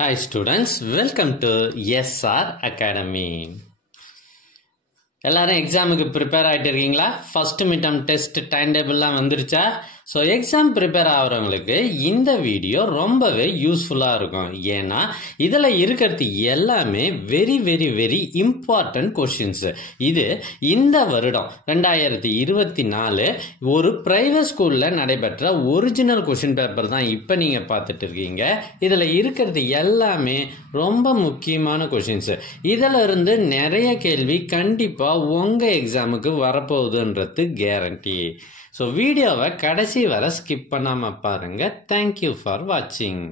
Hi students, welcome to SR Academy. எல்லாரும் எக்ஸாமுக்கு prepare ஆகிட்டு இருக்கீங்களா? First mid term test time டேபிள்லாம் வந்துருச்சா? ஸோ எக்ஸாம் ப்ரிப்பேர் ஆகிறவங்களுக்கு இந்த வீடியோ ரொம்பவே யூஸ்ஃபுல்லாக இருக்கும். ஏன்னா இதில் இருக்கிறது எல்லாமே very very very important questions. இது இந்த வருடம் 2024 ஒரு ப்ரைவேட் ஸ்கூலில் நடைபெற்ற ஒரிஜினல் கொஷின் பேப்பர் தான் இப்போ நீங்கள் பார்த்துட்டு இருக்கீங்க. இதில் இருக்கிறது எல்லாமே ரொம்ப முக்கியமான கொஷின்ஸு. இதில் இருந்து நிறைய கேள்வி கண்டிப்பாக உங்கள் எக்ஸாமுக்கு வரப்போகுதுன்றது கேரண்டி. ஸோ வீடியோவை கடைசி வரை ஸ்கிப் பண்ணாமல் பாருங்கள். தேங்க்யூ ஃபார் வாட்சிங்.